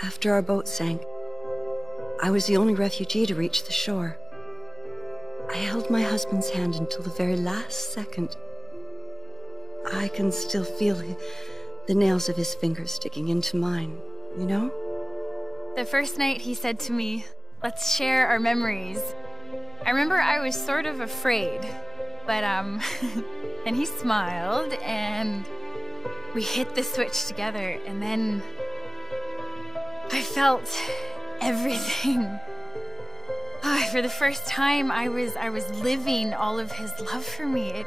After our boat sank, I was the only refugee to reach the shore. I held my husband's hand until the very last second. I can still feel the nails of his fingers sticking into mine, you know? The first night he said to me, "Let's share our memories." I remember I was sort of afraid, but and he smiled and we hit the switch together, and then I felt everything. For the first time, I was living all of his love for me.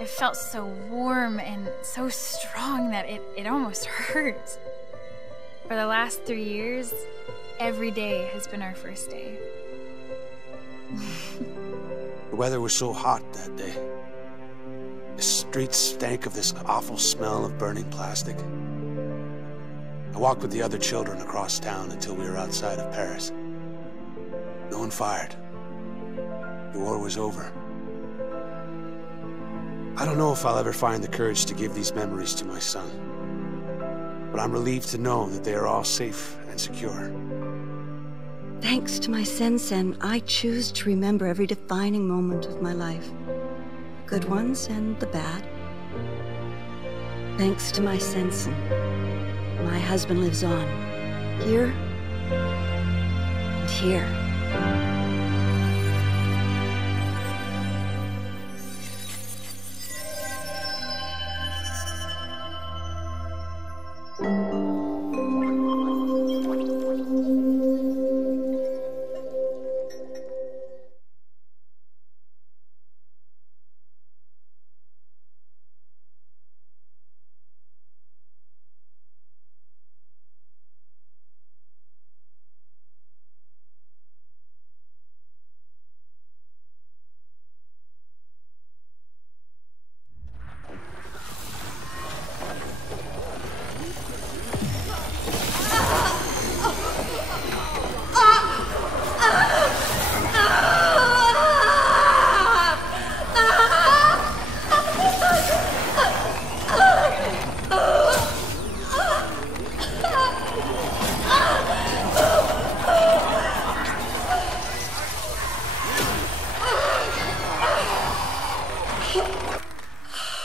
It felt so warm and so strong that it almost hurt. For the last 3 years, every day has been our first day. The weather was so hot that day. The streets stank of this awful smell of burning plastic. I walked with the other children across town until we were outside of Paris. No one fired. The war was over. I don't know if I'll ever find the courage to give these memories to my son, but I'm relieved to know that they are all safe and secure. Thanks to my Sen-Sen, I choose to remember every defining moment of my life. Good ones and the bad. Thanks to my Sen-Sen, my husband lives on, here and here.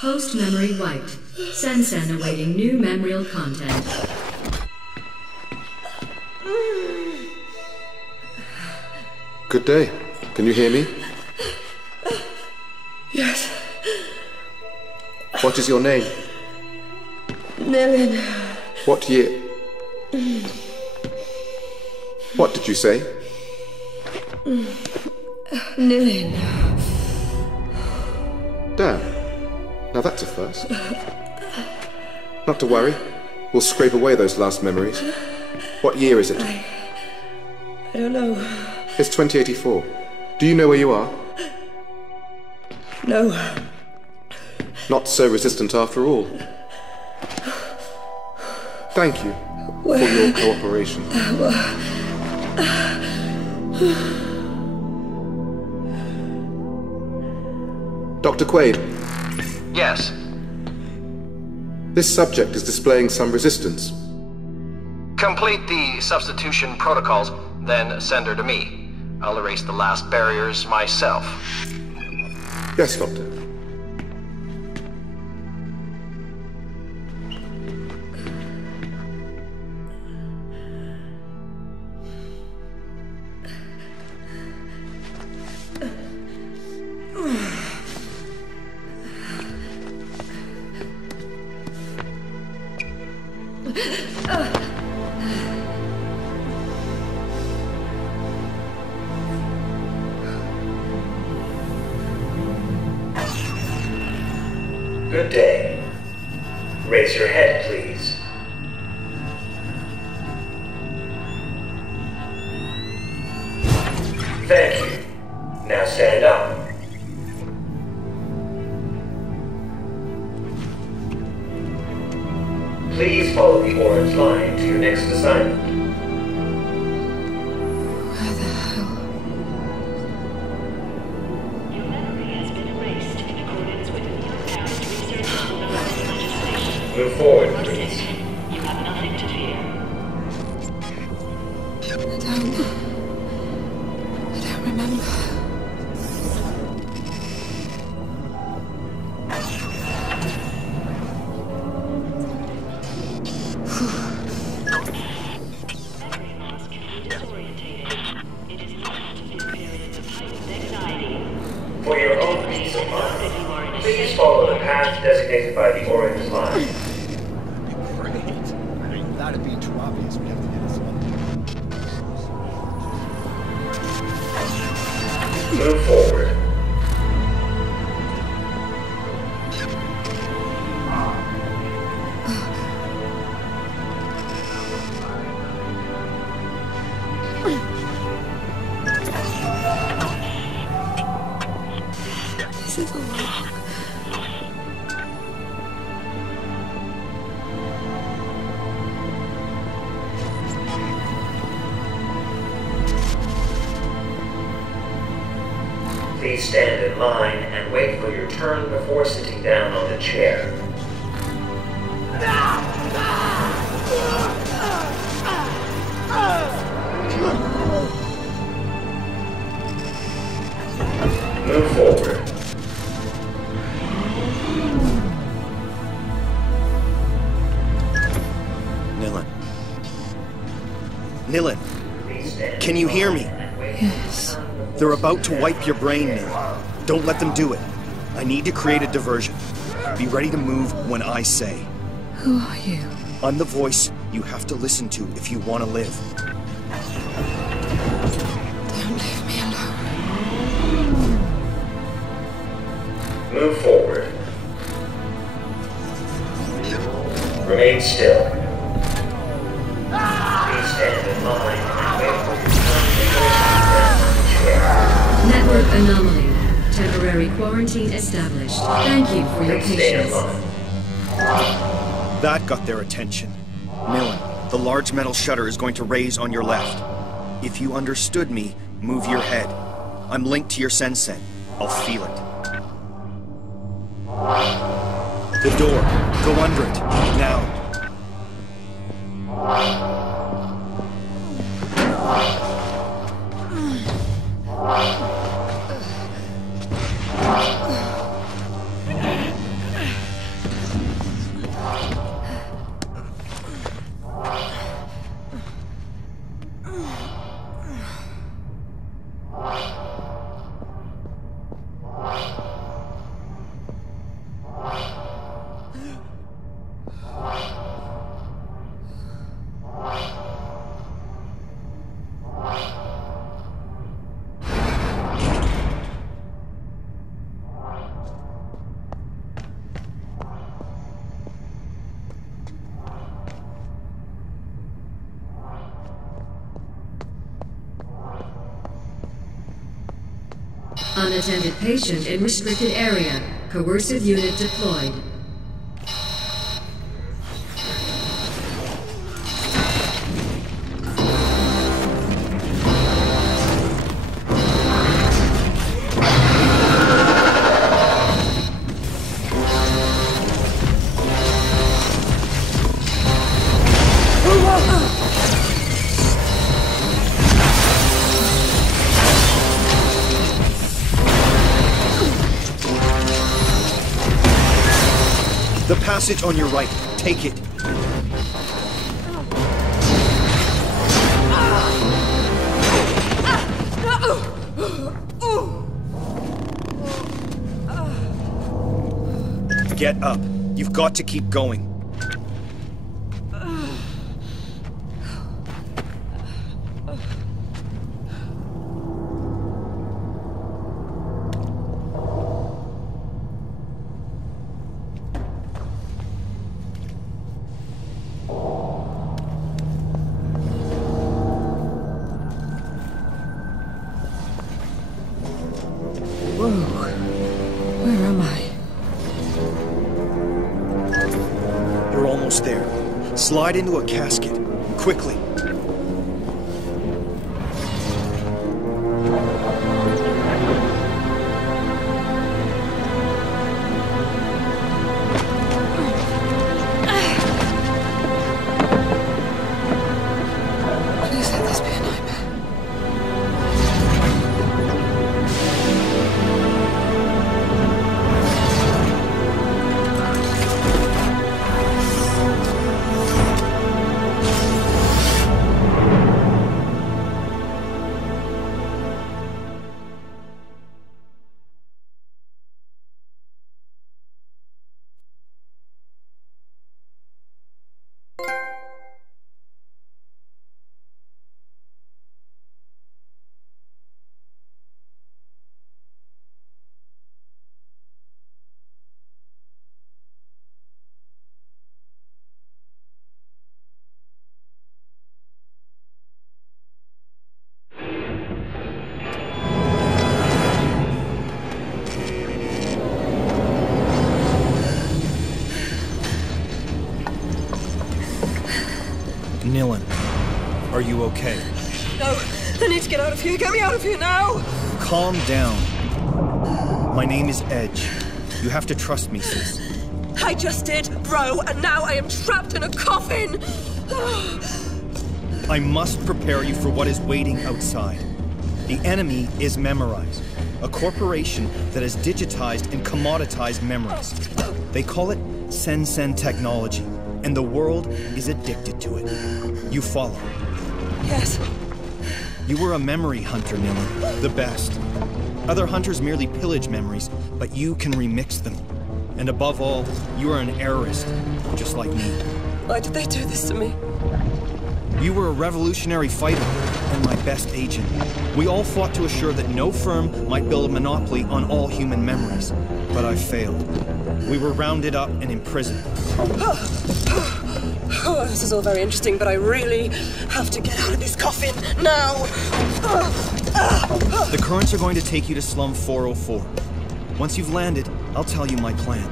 Host memory wiped. Sen-Sen awaiting new memorial content. Good day. Can you hear me? Yes. What is your name? Nilin. What year? What did you say? Nilin. Damn. Now that's a first. Not to worry. We'll scrape away those last memories. What year is it? I don't know. It's 2084. Do you know where you are? No. Not so resistant after all. Thank you for your cooperation. Dr. Quaid. Yes. This subject is displaying some resistance. Complete the substitution protocols, then send her to me. I'll erase the last barriers myself. Yes, Doctor. Good day. Raise your head, please. Thank you. Now stand up. Please follow the orange line to your next assignment. Where the hell? Your memory has been erased in accordance with new past research and development legislation. Move forward, please. You have nothing to fear. I don't remember. Memory loss can be disorientating. It is not in periods of heightened anxiety. For your own peace of mind, please follow the path designated by the orange line. Great. I mean, without it being too obvious, we have to get us Move forward. This is a lot. Please stand in line and wait for your turn before sitting down on the chair. Move forward. Nilin. Nilin, Please stand can in you hear line me? and wait for Yes. your turn before They're about to sitting wipe down your on brain, the chair. Nilin. Don't let them do it. I need to create a diversion. Be ready to move when I say. Who are you? I'm the voice you have to listen to if you want to live. Don't leave me alone. Move forward. Remain still. Please stand in line and wait for your turn before sitting down on the chair. Network anomaly. Temporary quarantine established. Thank you for your Please stay in patience. line. That got their attention. Nilin, the large metal shutter is going to raise on your left. If you understood me, move your head. I'm linked to your sensen. I'll feel it. The door. Go under it. Now. Unattended patient in restricted area. Coercive unit deployed. The passage on your right. Take it. Get up. You've got to keep going. Where am I? You're almost there. Slide into a casket. Quickly. Please let this be a nightmare. Nilin, are you okay? No, I need to get out of here. Get me out of here now! Calm down. My name is Edge. You have to trust me, sis. I just did, bro, and now I am trapped in a coffin! I must prepare you for what is waiting outside. The enemy is Memorize, a corporation that has digitized and commoditized memories. They call it Sen technology, and the world is addicted to it. You follow. Yes. You were a memory hunter, Nilin. The best. Other hunters merely pillage memories, but you can remix them. And above all, you are an errorist, just like me. Why did they do this to me? You were a revolutionary fighter, and my best agent. We all fought to assure that no firm might build a monopoly on all human memories. But I failed. We were rounded up and imprisoned. Oh, this is all very interesting, but I really have to get out of this coffin now! The currents are going to take you to Slum 404. Once you've landed, I'll tell you my plan.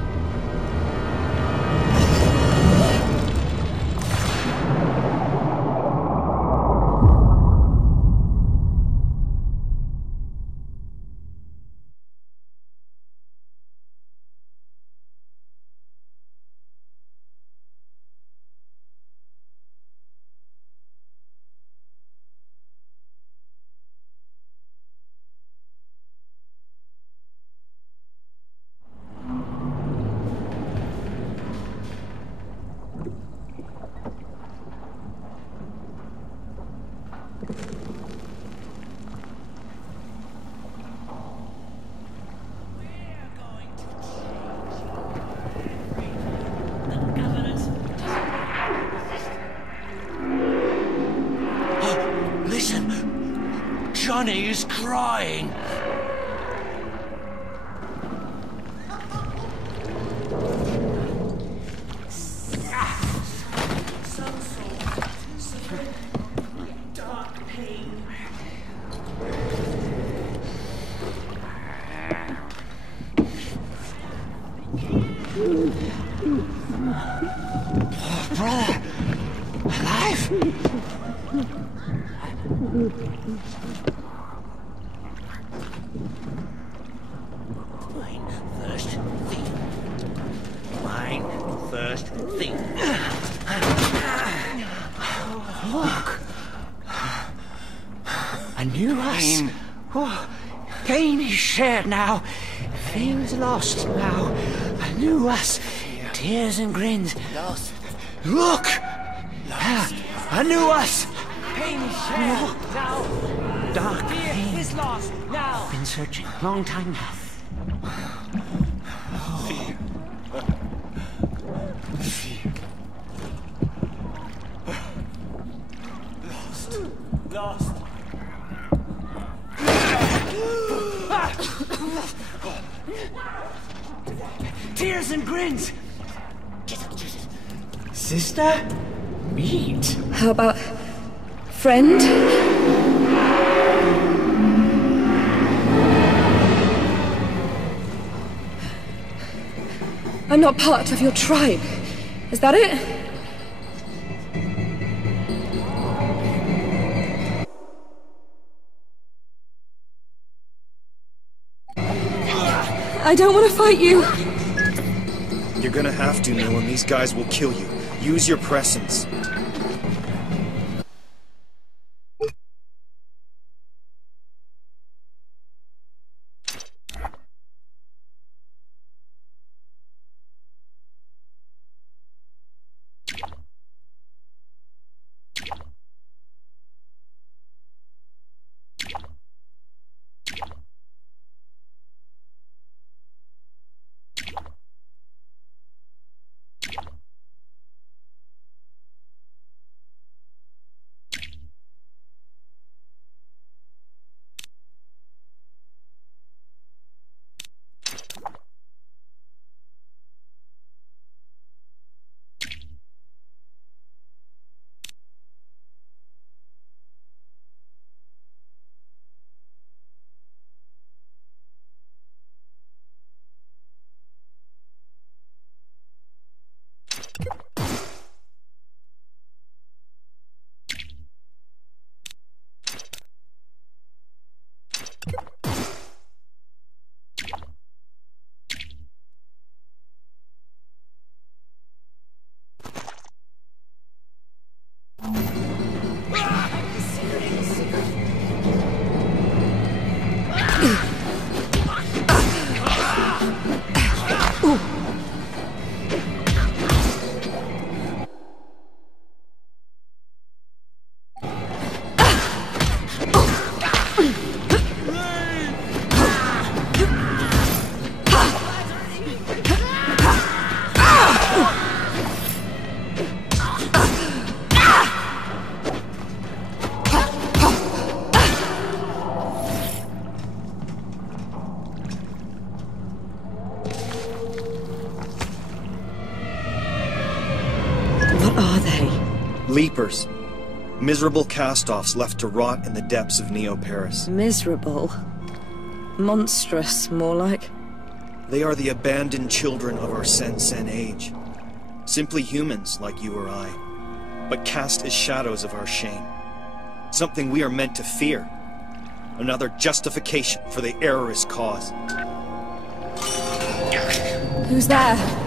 Johnny is crying. I brother. Alive? Mine first thing. Mine first thing. Look. I knew us. Oh, pain is shared now. Fear is lost now. I knew us. Tears and grins. Lost. Look! Lost. I knew us. Pain is shared now. Dark pain is lost now. Been searching a long time now. Fear. Fear. Lost. Lost. Tears and grins. Sister? Meet. How about friend? I'm not part of your tribe. Is that it? I don't want to fight you. You're gonna have to, Neil, and these guys will kill you. Use your presence. Leapers. Miserable cast-offs left to rot in the depths of Neo-Paris. Miserable? Monstrous, more like. They are the abandoned children of our Sen age. Simply humans like you or I, but cast as shadows of our shame. Something we are meant to fear. Another justification for the errorist cause. Who's there?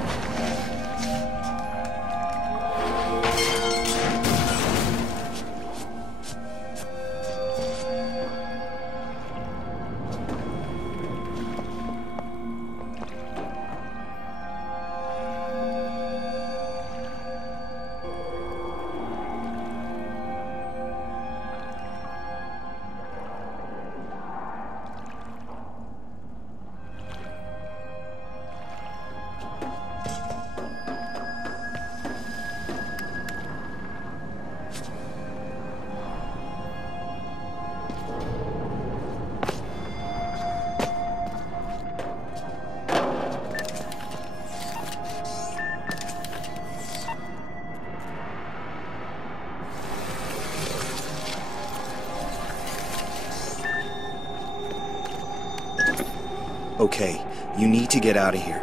Okay, you need to get out of here.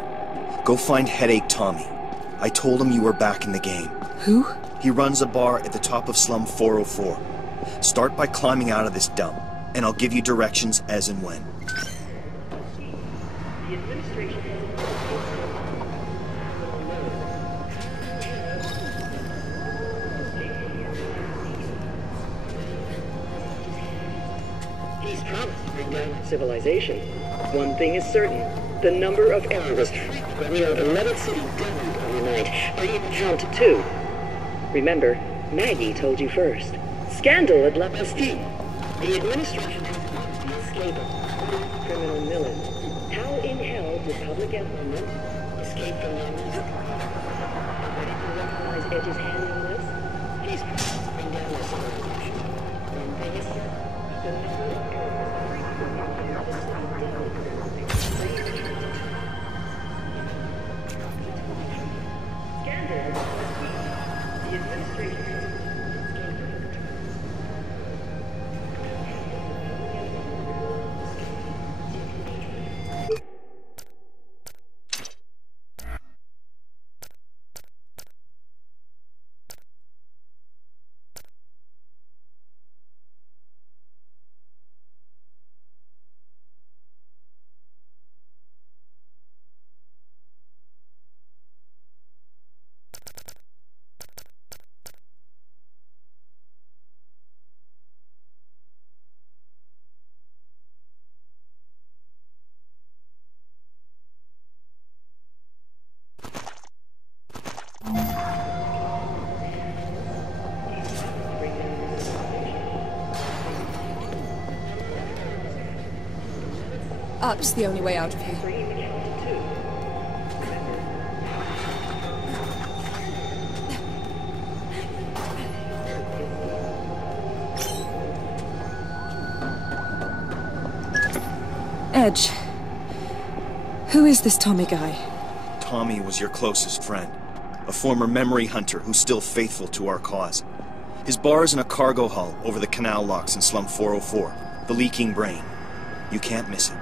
Go find Headache Tommy. I told him you were back in the game. Who? He runs a bar at the top of Slum 404. Start by climbing out of this dump, and I'll give you directions as and when. The administration He's promised to bring down civilization. One thing is certain. The number of errors around 11th City doubled overnight, or even jumped to 2. Remember, Maggie told you first. Scandal at La Bastille. The administration has the escape of criminal Millen. How in hell did public employment escape from them? Ready to recognize Edge's hand in this? He's promised to bring down the civilization. One thing is certain. The number of errors around the city doubled overnight. Scandal at La Bastille. The administration has Up's the only way out of here. Edge. Who is this Tommy guy? Tommy was your closest friend. A former memory hunter who's still faithful to our cause. His bar is in a cargo hull over the canal locks in Slum 404. The Leaking Brain. You can't miss it.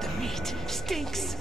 The meat stinks.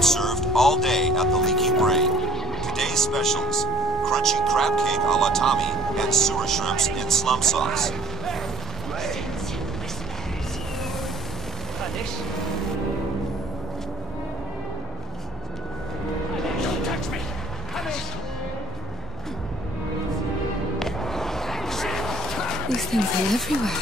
Served all day at the Leaky Brain. Today's specials: crunchy crab cake a la Tommy and sewer shrimps in slum sauce. Don't touch me! These things are everywhere.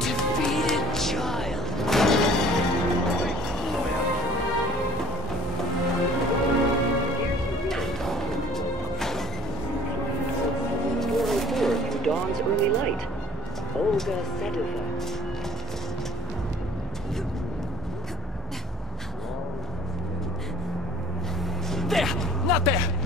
Defeated child. 404 through dawn's early light. Olga Sedova. there! Not there!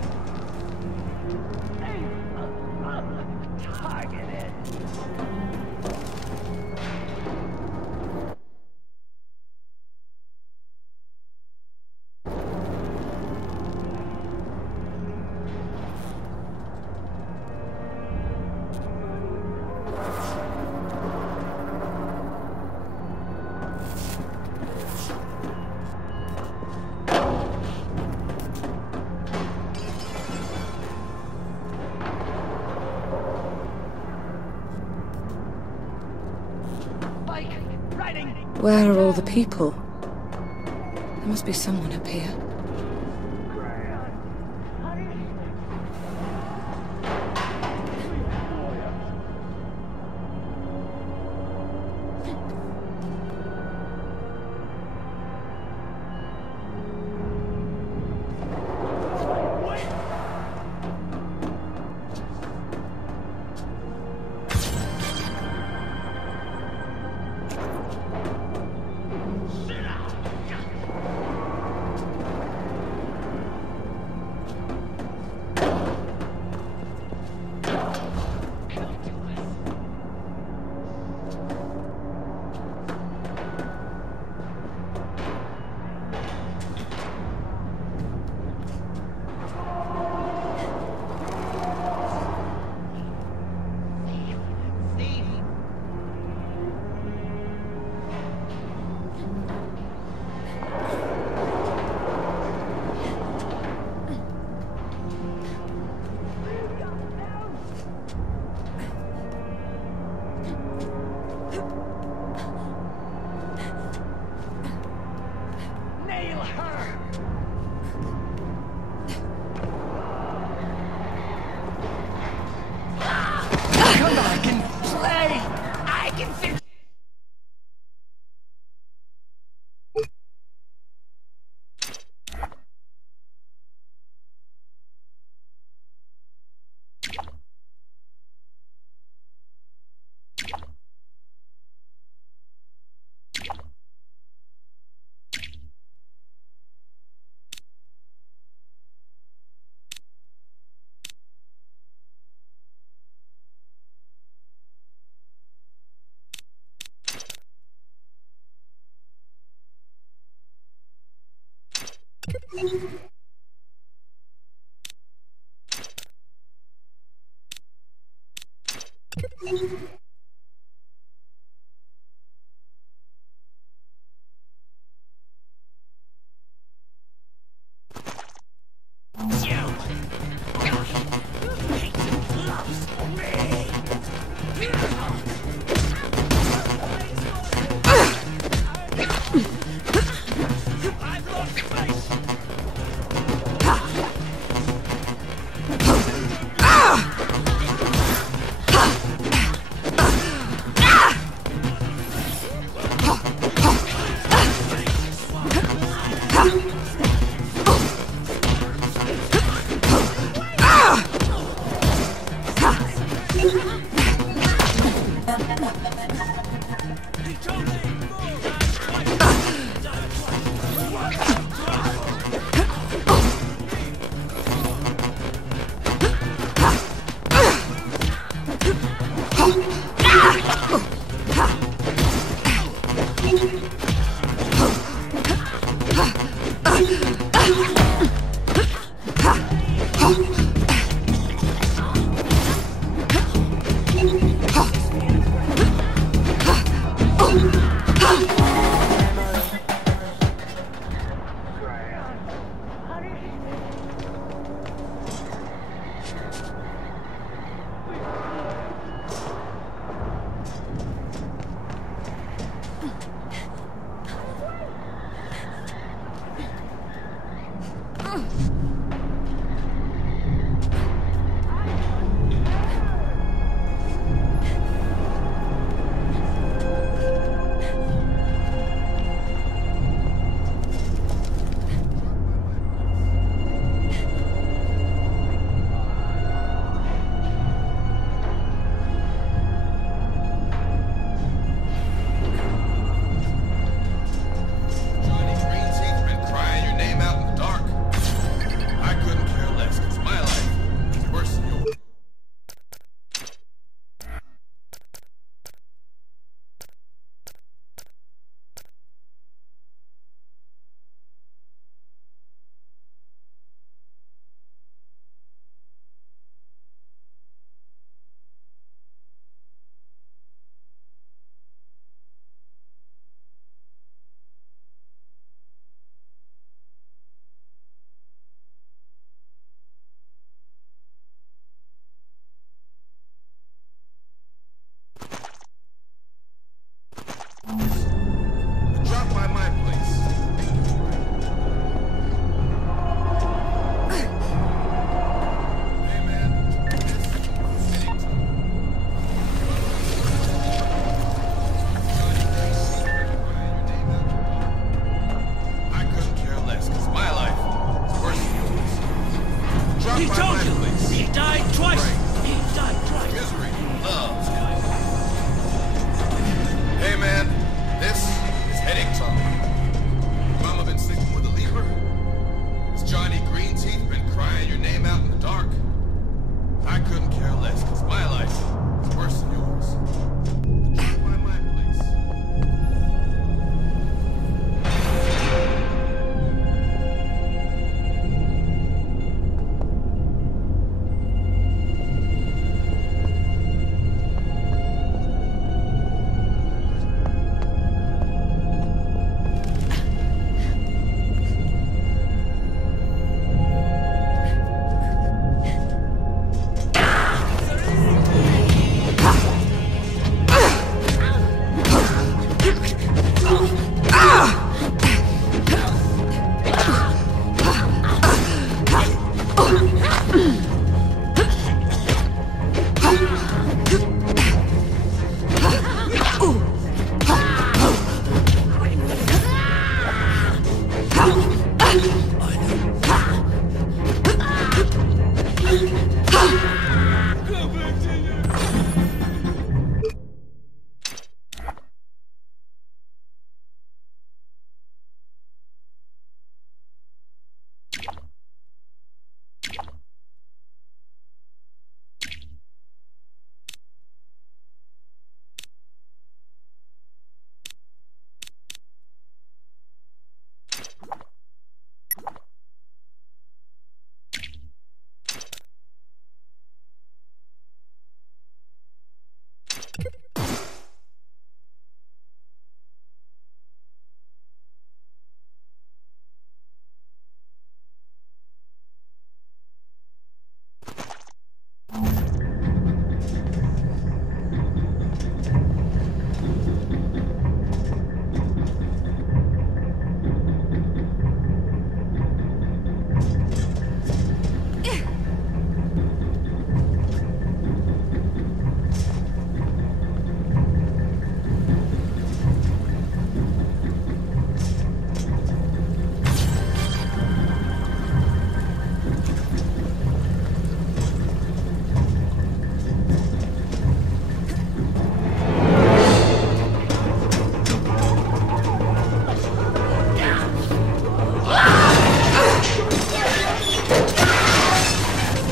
Where are all the people? There must be someone up here.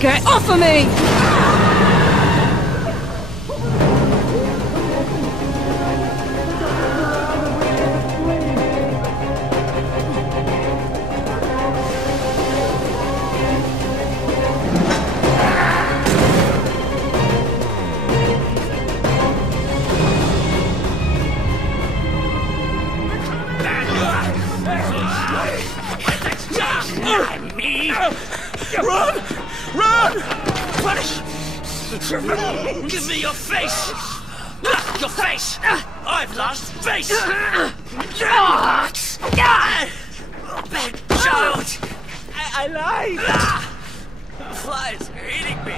Get off of me! Run! Run! Punish! Give me your face! Your face! I've lost face! Bad child! I lied! The flies are eating me!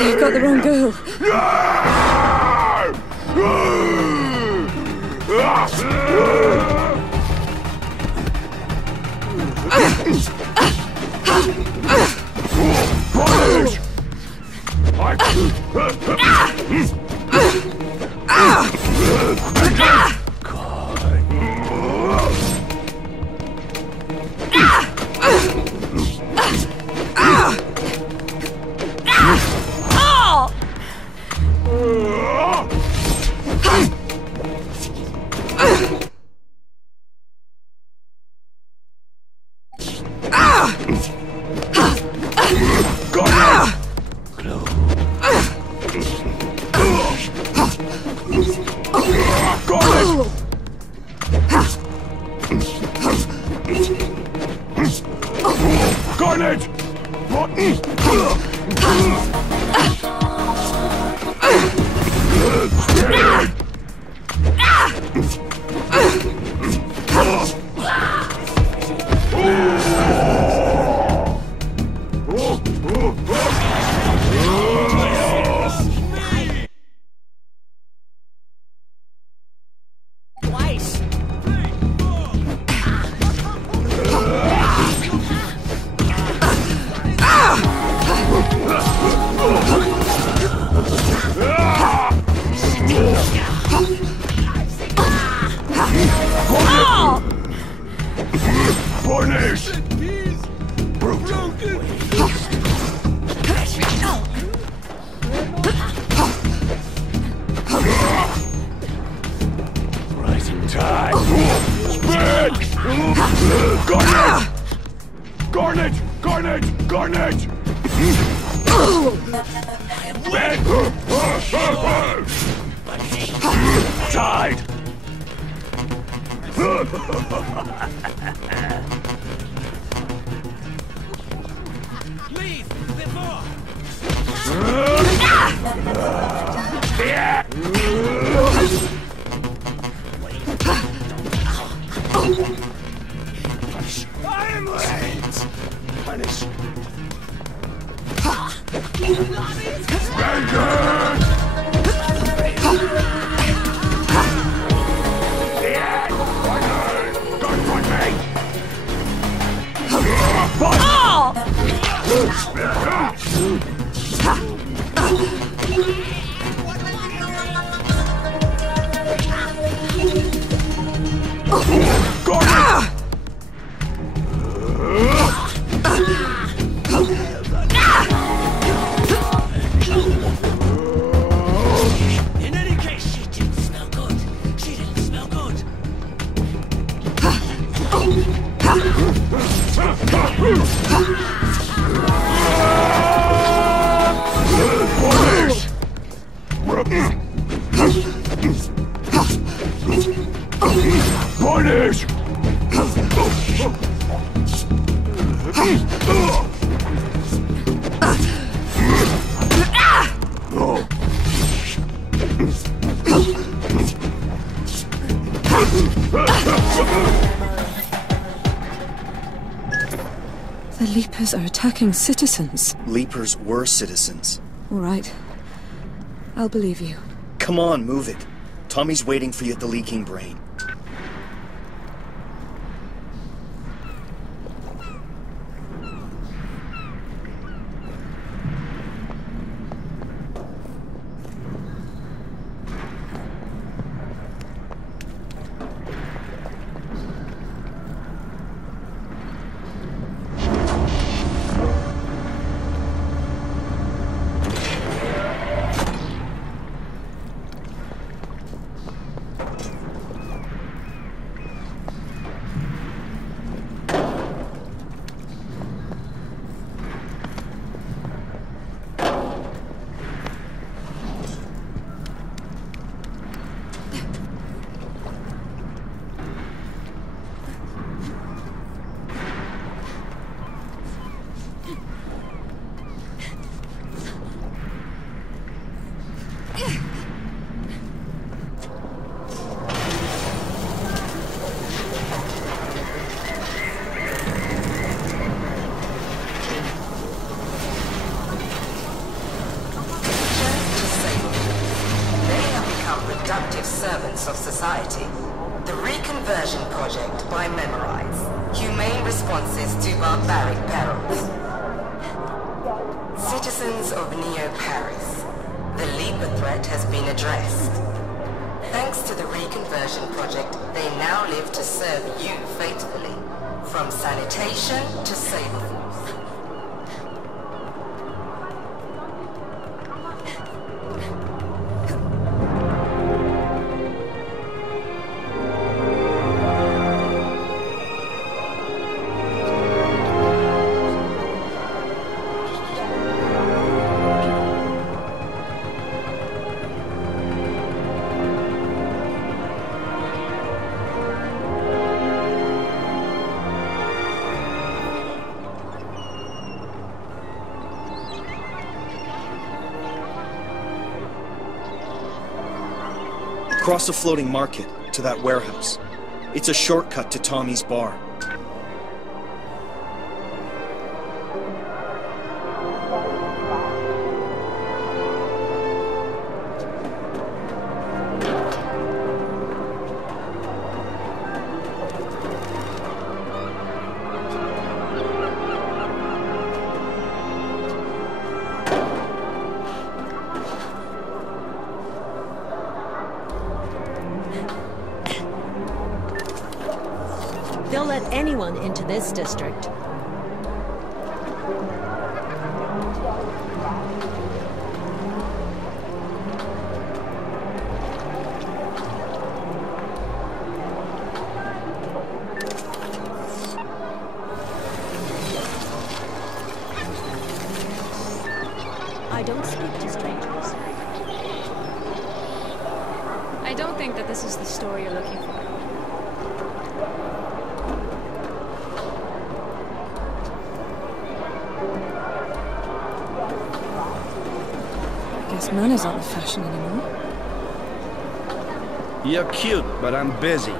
You got the wrong girl. The Leapers are attacking citizens. Leapers were citizens. All right. I'll believe you. Come on, move it. Tommy's waiting for you at the leaking brain. Productive servants of society. The Reconversion Project by Memorize. Humane responses to barbaric perils. Citizens of Neo-Paris. The Leaper threat has been addressed. Thanks to the Reconversion Project, they now live to serve you faithfully. From sanitation to saber force. Cross a floating market to that warehouse. It's a shortcut to Tommy's bar. They'll let anyone into this district. I don't speak to strangers. I don't think that this is the story you're looking for. Guess manners aren't the fashion anymore. You're cute, but I'm busy.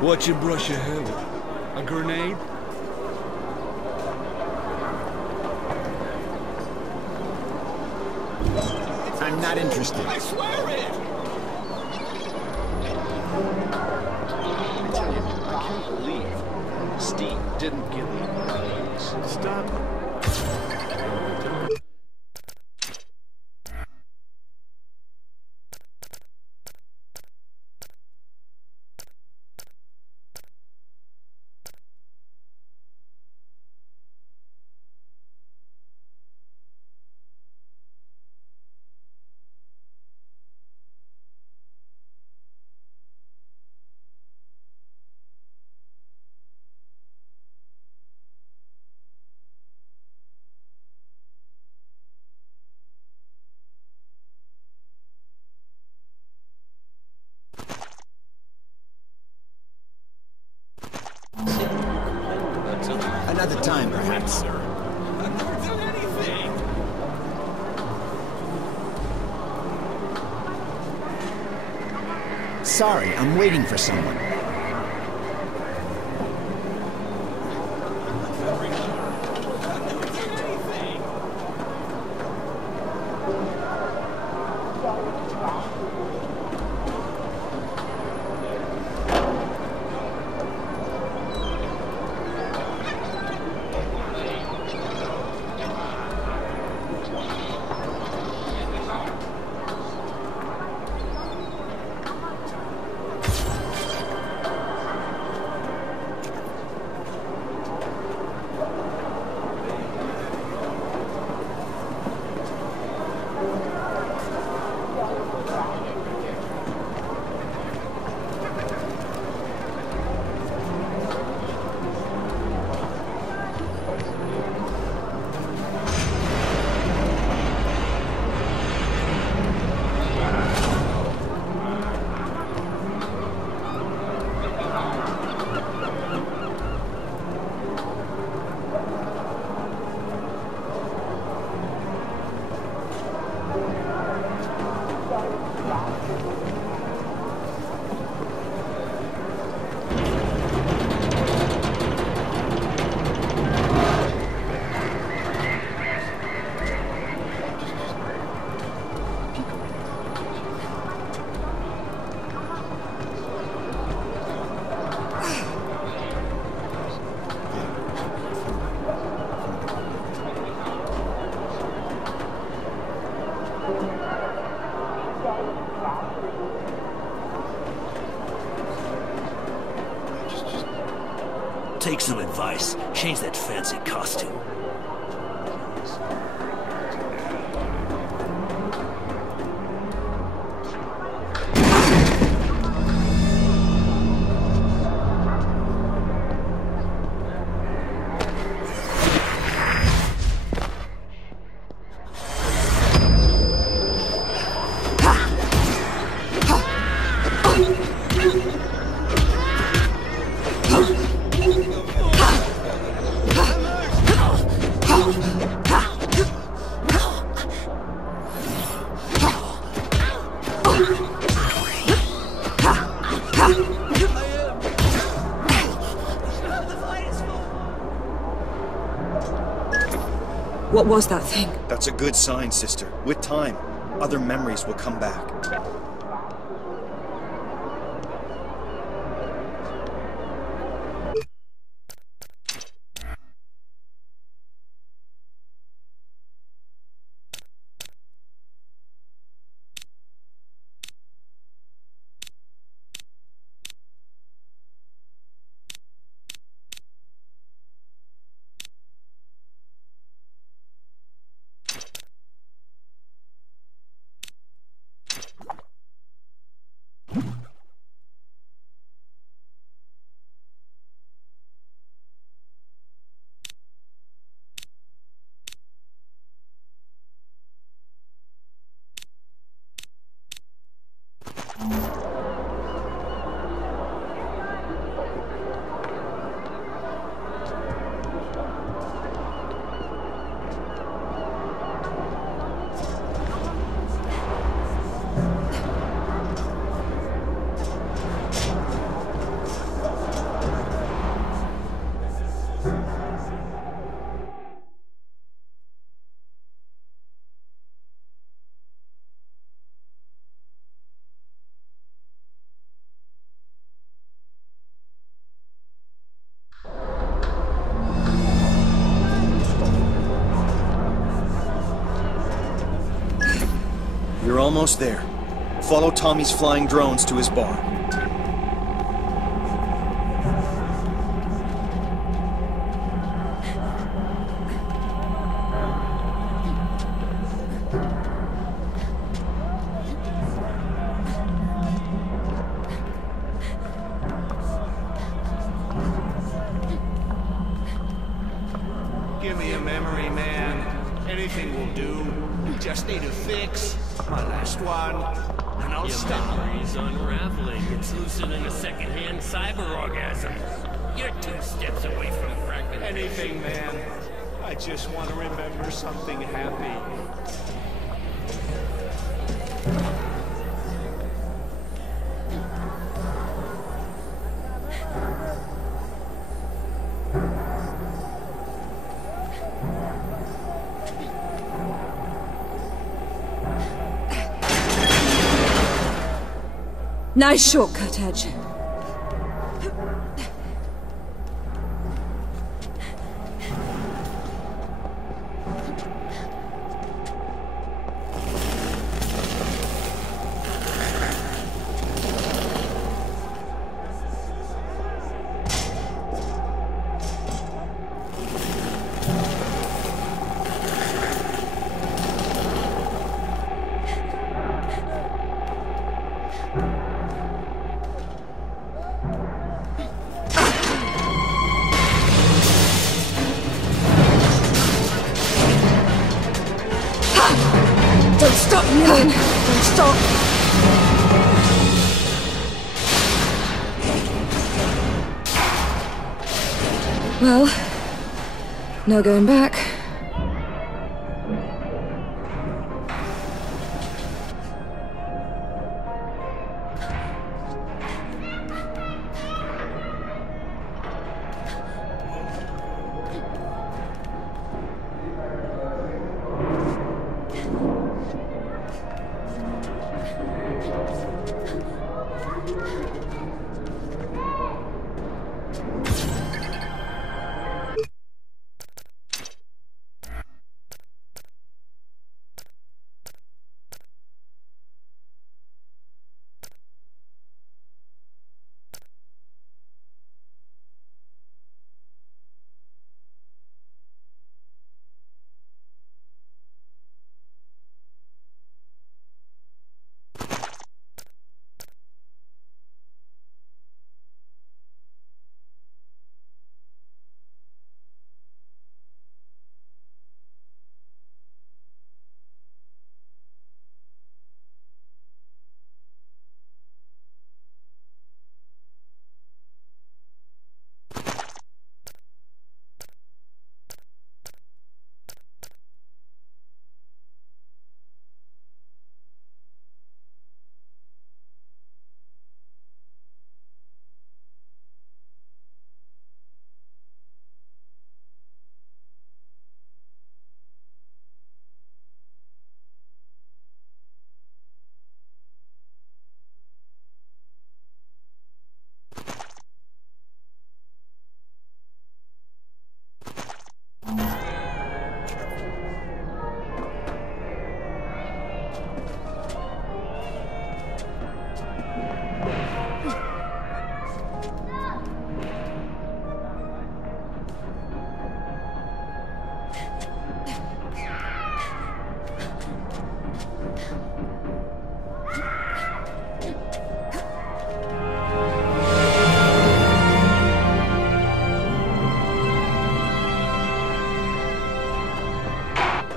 What you brush your hair with? A grenade? I'm not interested. I swear it! I tell you, I can't believe Steve didn't give me these. Stop. Another time, perhaps. I've never done anything. Sorry, I'm waiting for someone. Take some advice. Change that fancy costume. What was that thing? That's a good sign, sister. With time, other memories will come back. You're almost there. Follow Tommy's flying drones to his bar. Give me a memory, man. Anything will do. Just need a fix. My last one. and I'll stop. Memories unraveling. It's looser than a second-hand cyber orgasm. You're 2 steps away from fragmentation. Anything, man. I just want to remember something happy. Nice shortcut, Edge. Don't stop, Milan! Don't stop! Well, no going back.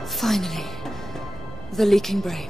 Finally, the leaking brain.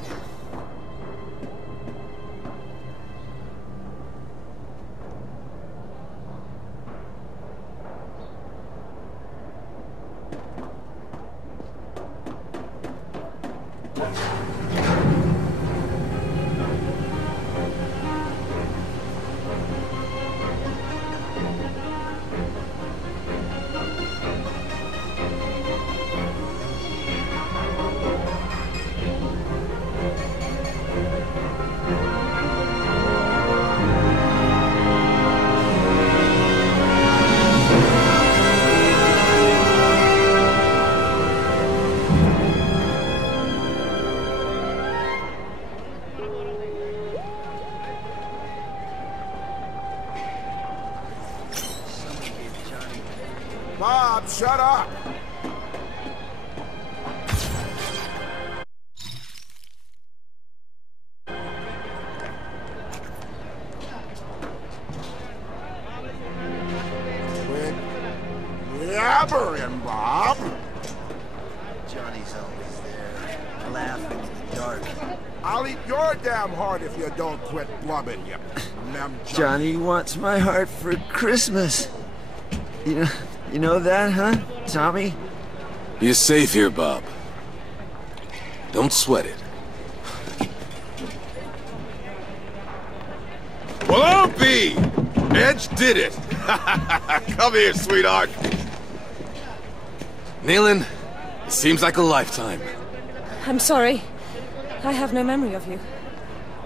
Bob, shut up! Quit yabbering, Bob! Johnny's always there, laughing in the dark. I'll eat your damn heart if you don't quit blubbing, you Johnny wants my heart for Christmas. You know that, huh, Tommy? You're safe here, Bob. Don't sweat it. Well, I'll be! Edge did it! Come here, sweetheart. Nealon, it seems like a lifetime. I'm sorry. I have no memory of you.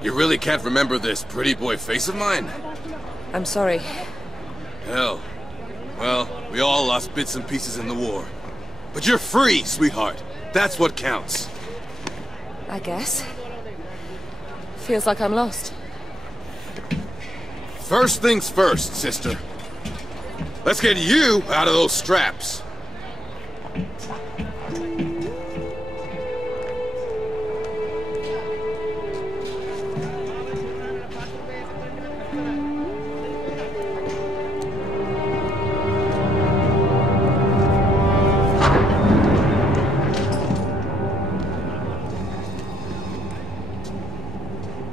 You really can't remember this pretty boy face of mine? I'm sorry. Hell. Well, we all lost bits and pieces in the war. But you're free, sweetheart. That's what counts. I guess. Feels like I'm lost. First things first, sister. Let's get you out of those straps.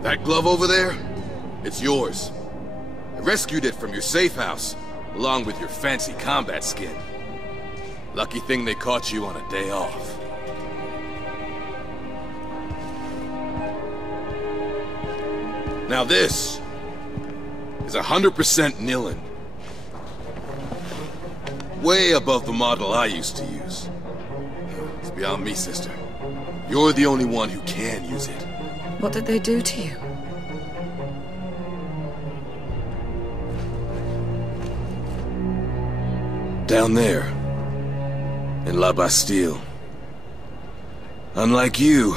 That glove over there, it's yours. I rescued it from your safe house, along with your fancy combat skin. Lucky thing they caught you on a day off. Now this is 100% Nilin. Way above the model I used to use. It's beyond me, sister. You're the only one who can use it. What did they do to you? Down there, in La Bastille. Unlike you,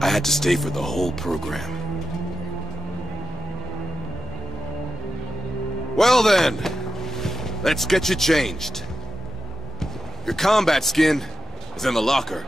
I had to stay for the whole program. Well then, let's get you changed. Your combat skin is in the locker.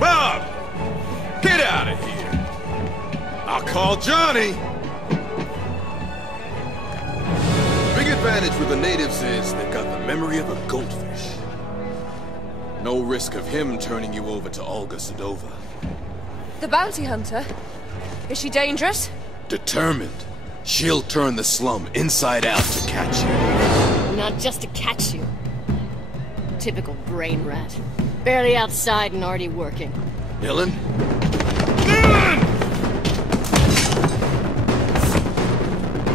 Bob! Get out of here! I'll call Johnny! Big advantage with the natives is they've got the memory of a goldfish. No risk of him turning you over to Olga Sedova. The bounty hunter? Is she dangerous? Determined. She'll turn the slum inside out to catch you. Not just to catch you. Typical brain rat. Barely outside and already working. Dylan?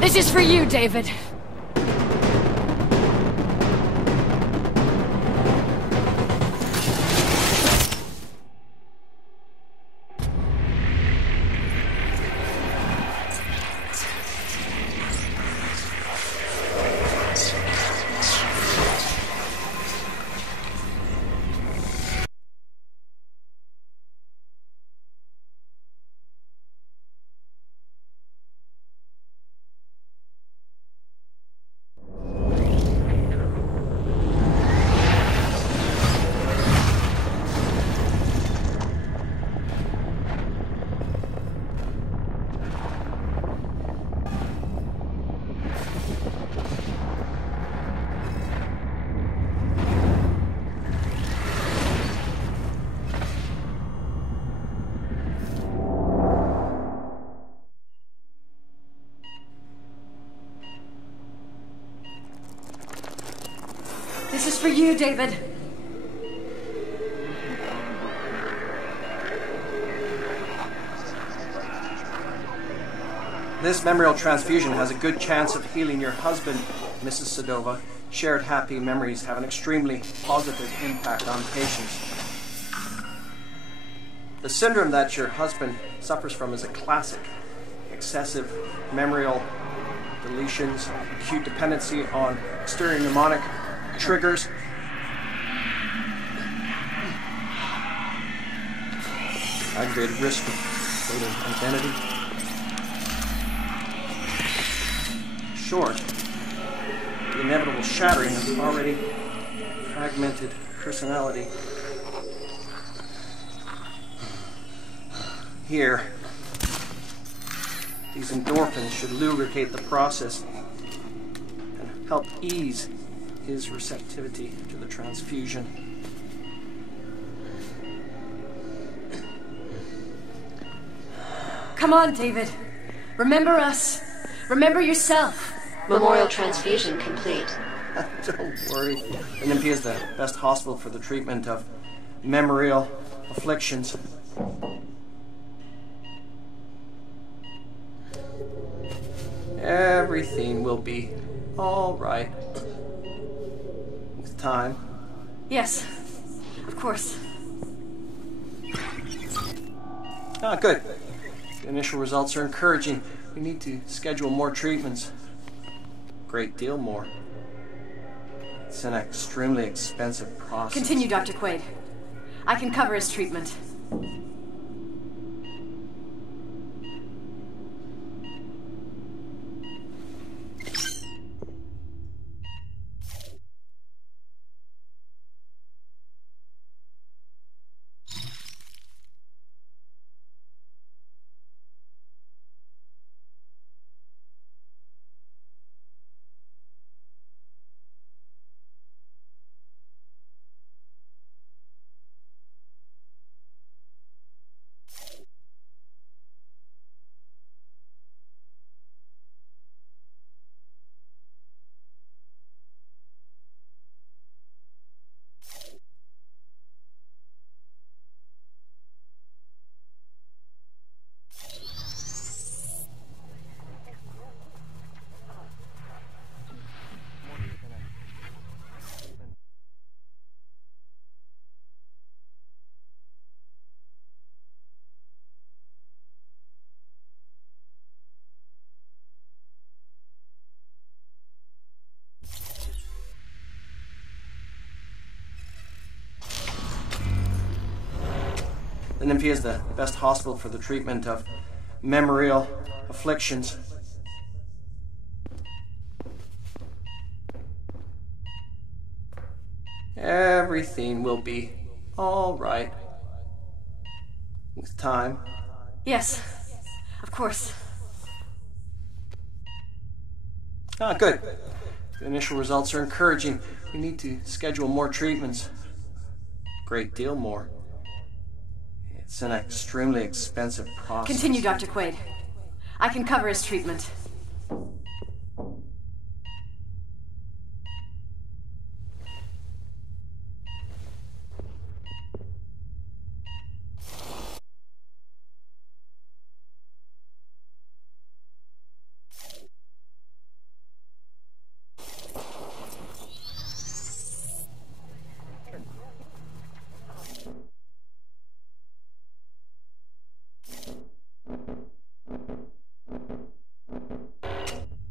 This is for you, David. This is for you, David. This memorial transfusion has a good chance of healing your husband, Mrs. Sedova. Shared happy memories have an extremely positive impact on patients. The syndrome that your husband suffers from is a classic. Excessive memorial deletions, acute dependency on exterior mnemonic triggers. Aggravated risk of fading identity. short. The inevitable shattering of already fragmented personality. Here, these endorphins should lubricate the process and help ease his receptivity to the transfusion. Come on, David. Remember us. Remember yourself. Memorial transfusion complete. Don't worry. NMP is the best hospital for the treatment of memorial afflictions. Everything will be all right with time. Yes, of course. Ah, good. The initial results are encouraging. We need to schedule more treatments. Great deal more. It's an extremely expensive process. Continue, Dr. Quaid. I can cover his treatment. NMP is the best hospital for the treatment of memorial afflictions. Everything will be all right with time. Yes, of course. Ah, good. The initial results are encouraging. We need to schedule more treatments. Great deal more. It's an extremely expensive process. Continue, Dr. Quaid. I can cover his treatment.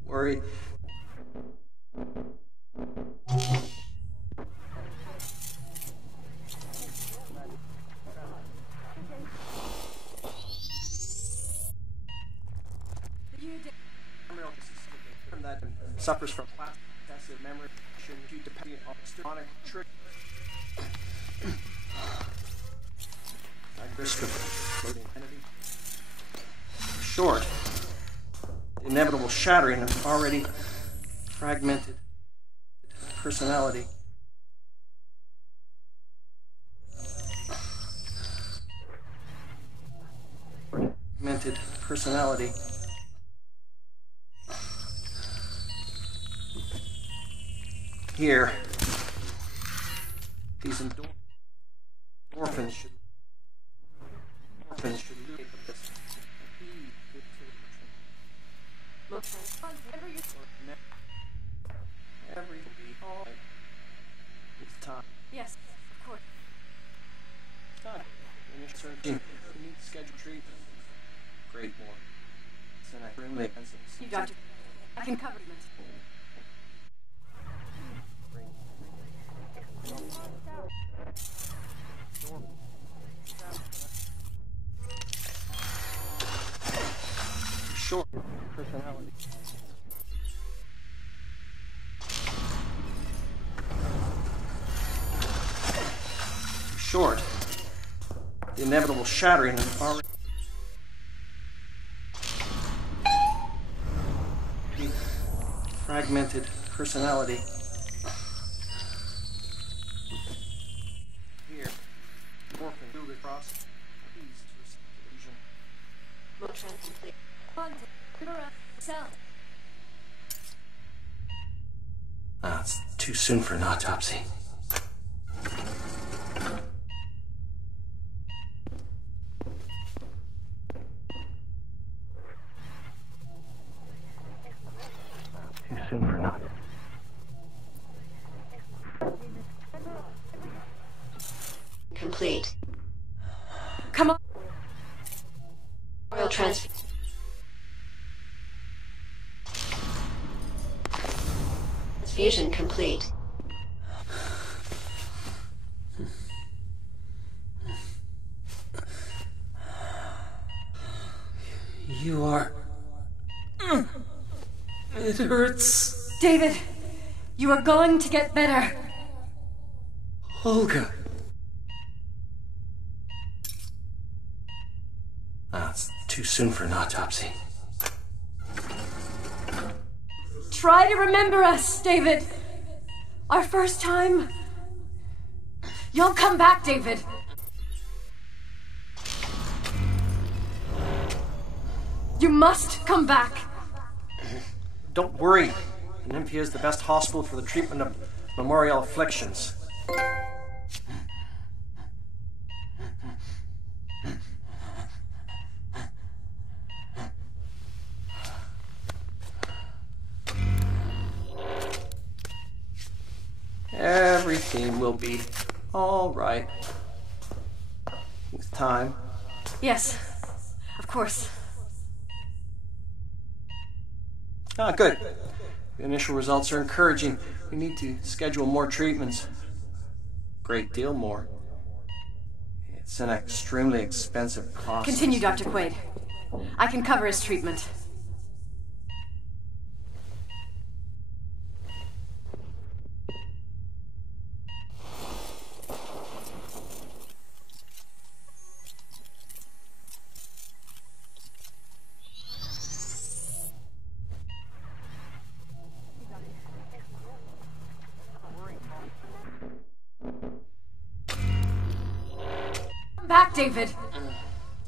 Worry. That suffers from excessive memory due to depending on chronic trick. Short. The inevitable shattering of already fragmented personality. Fragmented personality. Here, these endorphins should look at this. Look, every will be all right with time. Yes, of course. Time. We need to schedule treatment. Great more. It's an extremely expensive. You, Doctor. I can cover it. Short personality. short. The inevitable shattering of our fragmented personality. Here, morphing through across these to illusion. It's too soon for an autopsy. Too soon for not. Complete. Come on. Oil transfusion complete. You are... It hurts. David, you are going to get better. Olga. It's too soon for an autopsy. Try to remember us, David. Our first time. You'll come back, David. You must come back. Don't worry. Olympia is the best hospital for the treatment of memorial afflictions. Everything will be all right. With time. Yes, of course. Good. The initial results are encouraging. We need to schedule more treatments. Great deal more. It's an extremely expensive process. Continue, Dr. Quaid. I can cover his treatment. Back, David.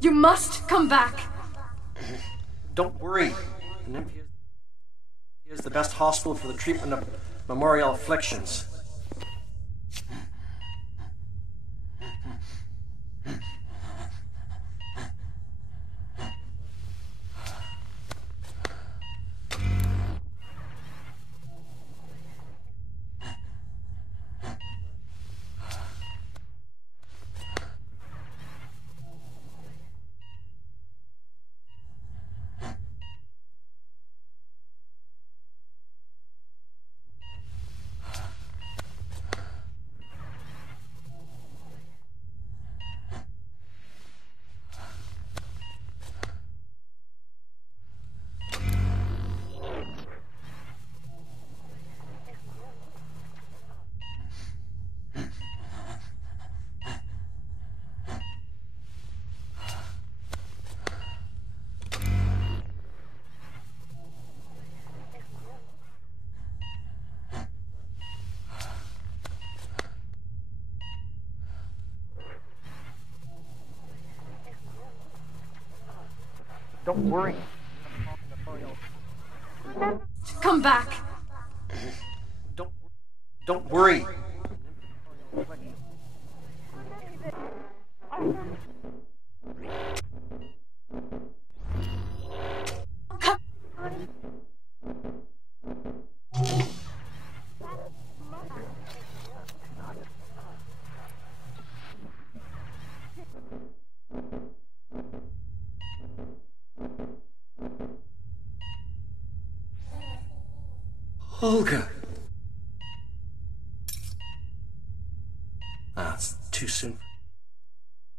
You must come back. Don't worry. Olympia is the best hospital for the treatment of memorial afflictions. Don't worry. Come back. Don't worry. Olga. It's too soon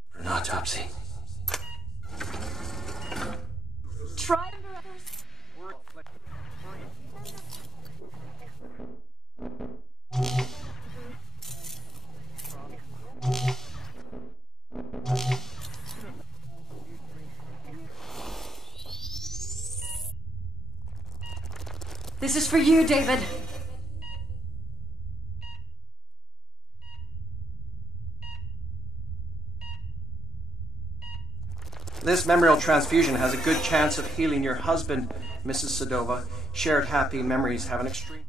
for an autopsy. Try to This is for you, David. This memorial transfusion has a good chance of healing your husband, Mrs. Sedova. Shared happy memories have an extremely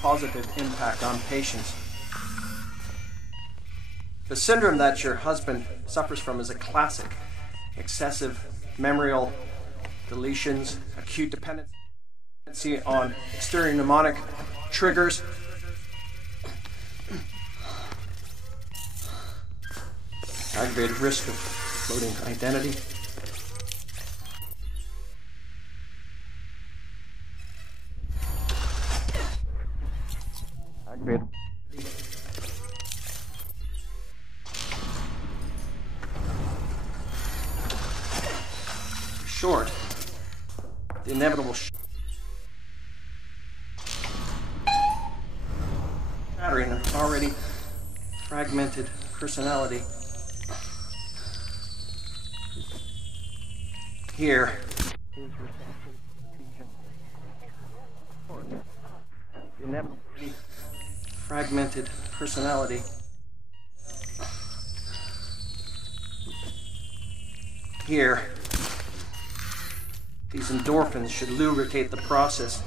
positive impact on patients. The syndrome that your husband suffers from is a classic. Excessive memorial deletions, acute dependency on exterior mnemonic triggers, aggravated risk of floating identity. Aggravated. Short. The inevitable shattering an already fragmented personality. Here. The inevitably fragmented personality. Here. These endorphins should lubricate the process.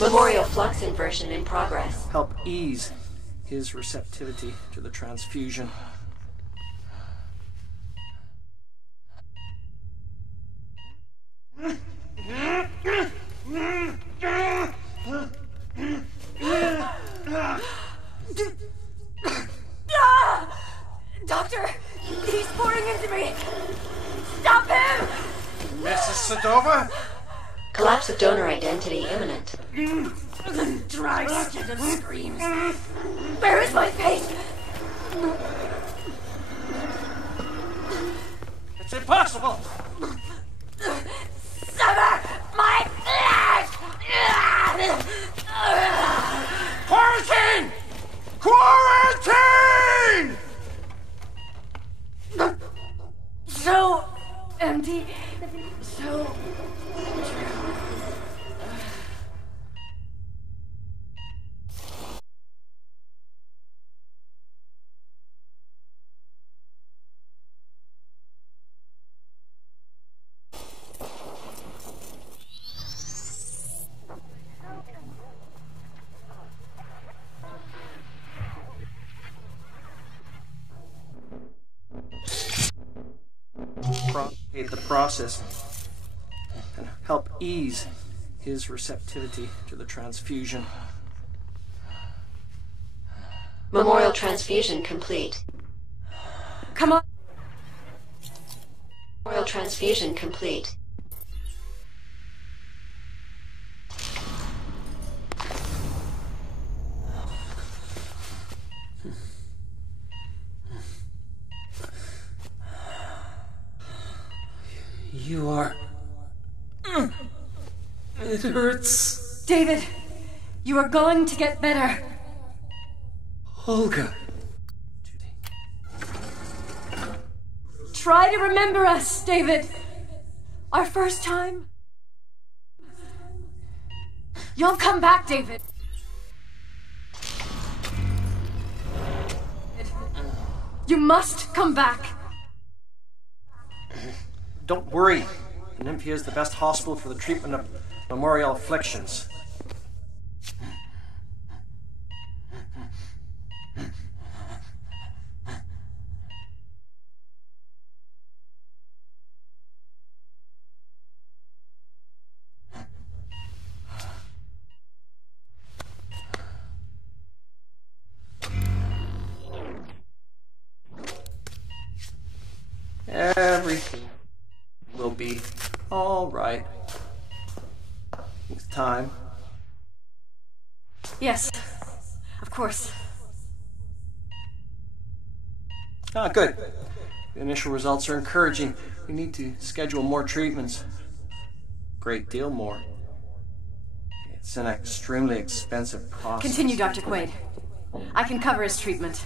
Memorial flux inversion in progress. Help ease his receptivity to the transfusion. Doctor, he's pouring into me. Stop him! Mrs. Sedova? Collapse of donor identity imminent. Dry skin and screams. Where is my face? It's impossible! Sever my flesh! Quarantine! Quarantine! So empty. So true. The process and help ease his receptivity to the transfusion. Memorial transfusion complete. Come on. Memorial transfusion complete. You are... It hurts. David, you are going to get better. Olga. Try to remember us, David. Our first time. You'll come back, David. You must come back. Don't worry. Olympia is the best hospital for the treatment of memorial afflictions. Everything will be all right with time. Yes, of course. Ah, good. The initial results are encouraging. We need to schedule more treatments. Great deal more. It's an extremely expensive process. Continue, Dr. Quaid. I can cover his treatment.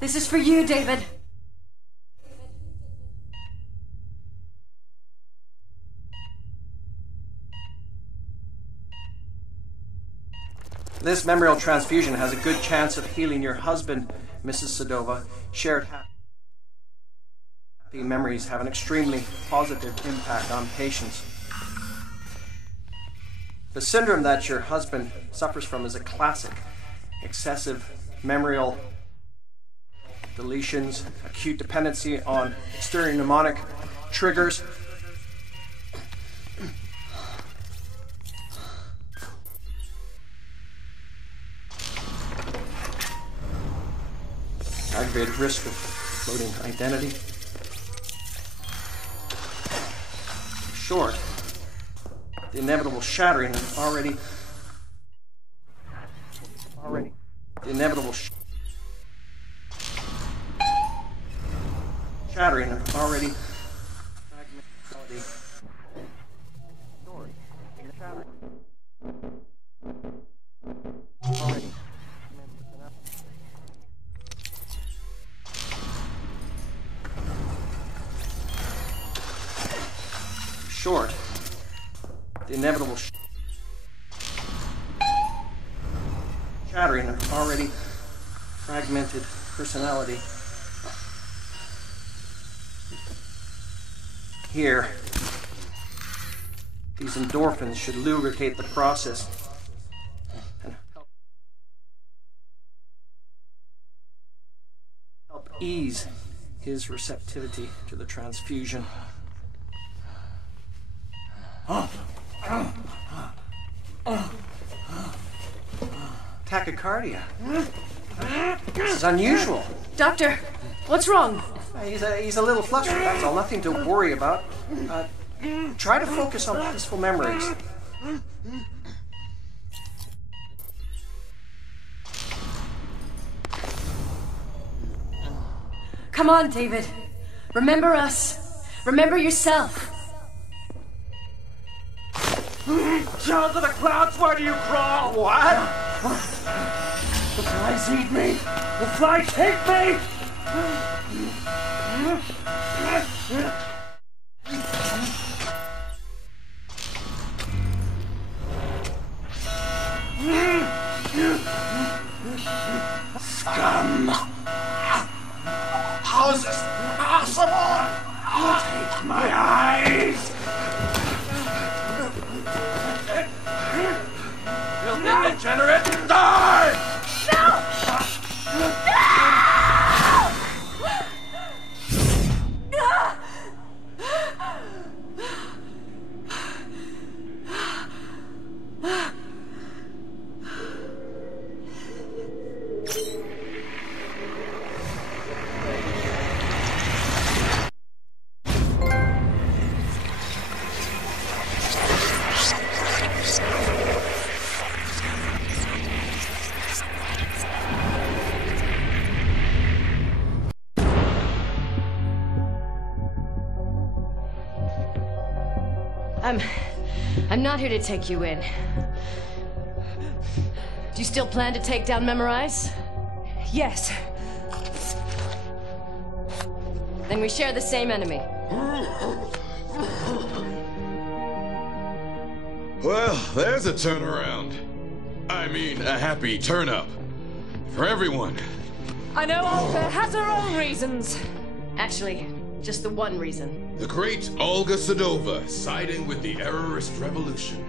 This is for you, David. This memorial transfusion has a good chance of healing your husband, Mrs. Sedova. Shared happy memories have an extremely positive impact on patients. The syndrome that your husband suffers from is a classic. Excessive memorial deletions, acute dependency on external mnemonic triggers. Aggravated risk of floating identity. Short. The inevitable shattering of already. The inevitable shattering of already. Short. The inevitable shattering of already fragmented personality. Here, these endorphins should lubricate the process and help ease his receptivity to the transfusion. Tachycardia. This is unusual. Doctor, what's wrong? He's a little flustered, that's all. Nothing to worry about. Try to focus on peaceful memories. Come on, David. Remember us. Remember yourself. Down to the clouds, where do you crawl? What? The flies eat me! The flies take me! Scum! How is this possible? Take my eyes! Filthy degenerate! Die! No! I'm not here to take you in. Do you still plan to take down Memorize? Yes. Then we share the same enemy. Well, there's a turnaround. I mean, a happy turn-up. For everyone. I know Olga has her own reasons. Actually, just the one reason. The great Olga Sedova siding with the errorist revolution.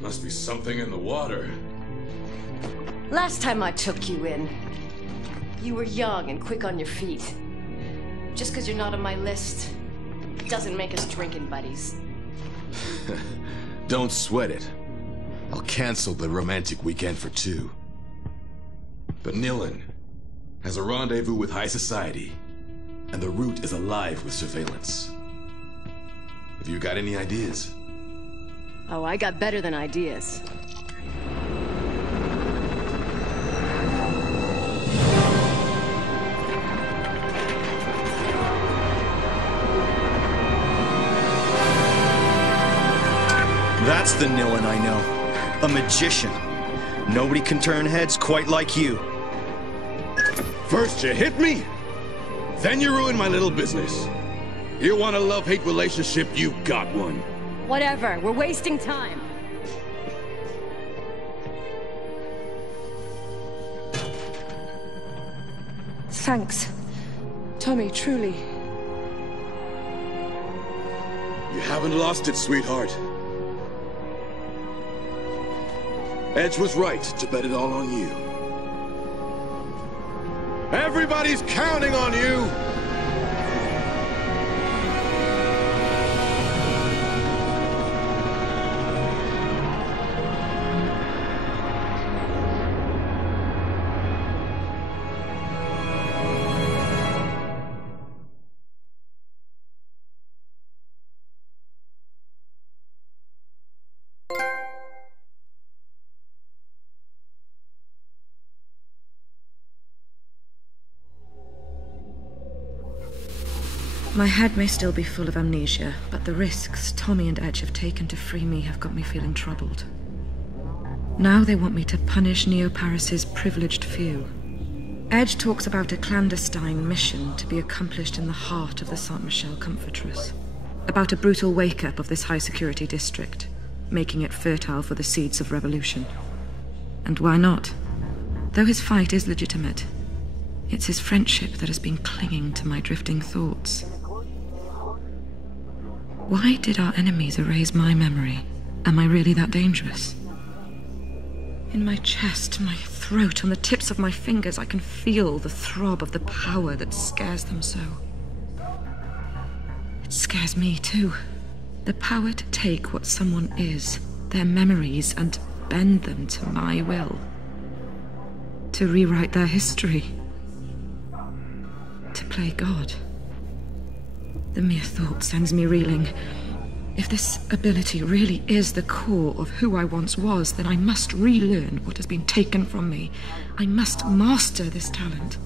Must be something in the water. Last time I took you in, you were young and quick on your feet. Just because you're not on my list doesn't make us drinking buddies. Don't sweat it. I'll cancel the romantic weekend for two. But Nilin has a rendezvous with high society, and the route is alive with surveillance. Have you got any ideas? Oh, I got better than ideas. That's the Nilin I know. A magician. Nobody can turn heads quite like you. First you hit me, then you ruin my little business. You want a love-hate relationship, you got one. Whatever, we're wasting time. Thanks. Tommy, truly. You haven't lost it, sweetheart. Edge was right to bet it all on you. Everybody's counting on you! My head may still be full of amnesia, but the risks Tommy and Edge have taken to free me have got me feeling troubled. Now they want me to punish Neo-Paris's privileged few. Edge talks about a clandestine mission to be accomplished in the heart of the Saint-Michel Comfortress. About a brutal wake-up of this high-security district, making it fertile for the seeds of revolution. And why not? Though his fight is legitimate, it's his friendship that has been clinging to my drifting thoughts. Why did our enemies erase my memory? Am I really that dangerous? In my chest, my throat, on the tips of my fingers, I can feel the throb of the power that scares them so. It scares me too. The power to take what someone is, their memories, and bend them to my will. To rewrite their history. To play God. The mere thought sends me reeling. If this ability really is the core of who I once was, then I must relearn what has been taken from me. I must master this talent.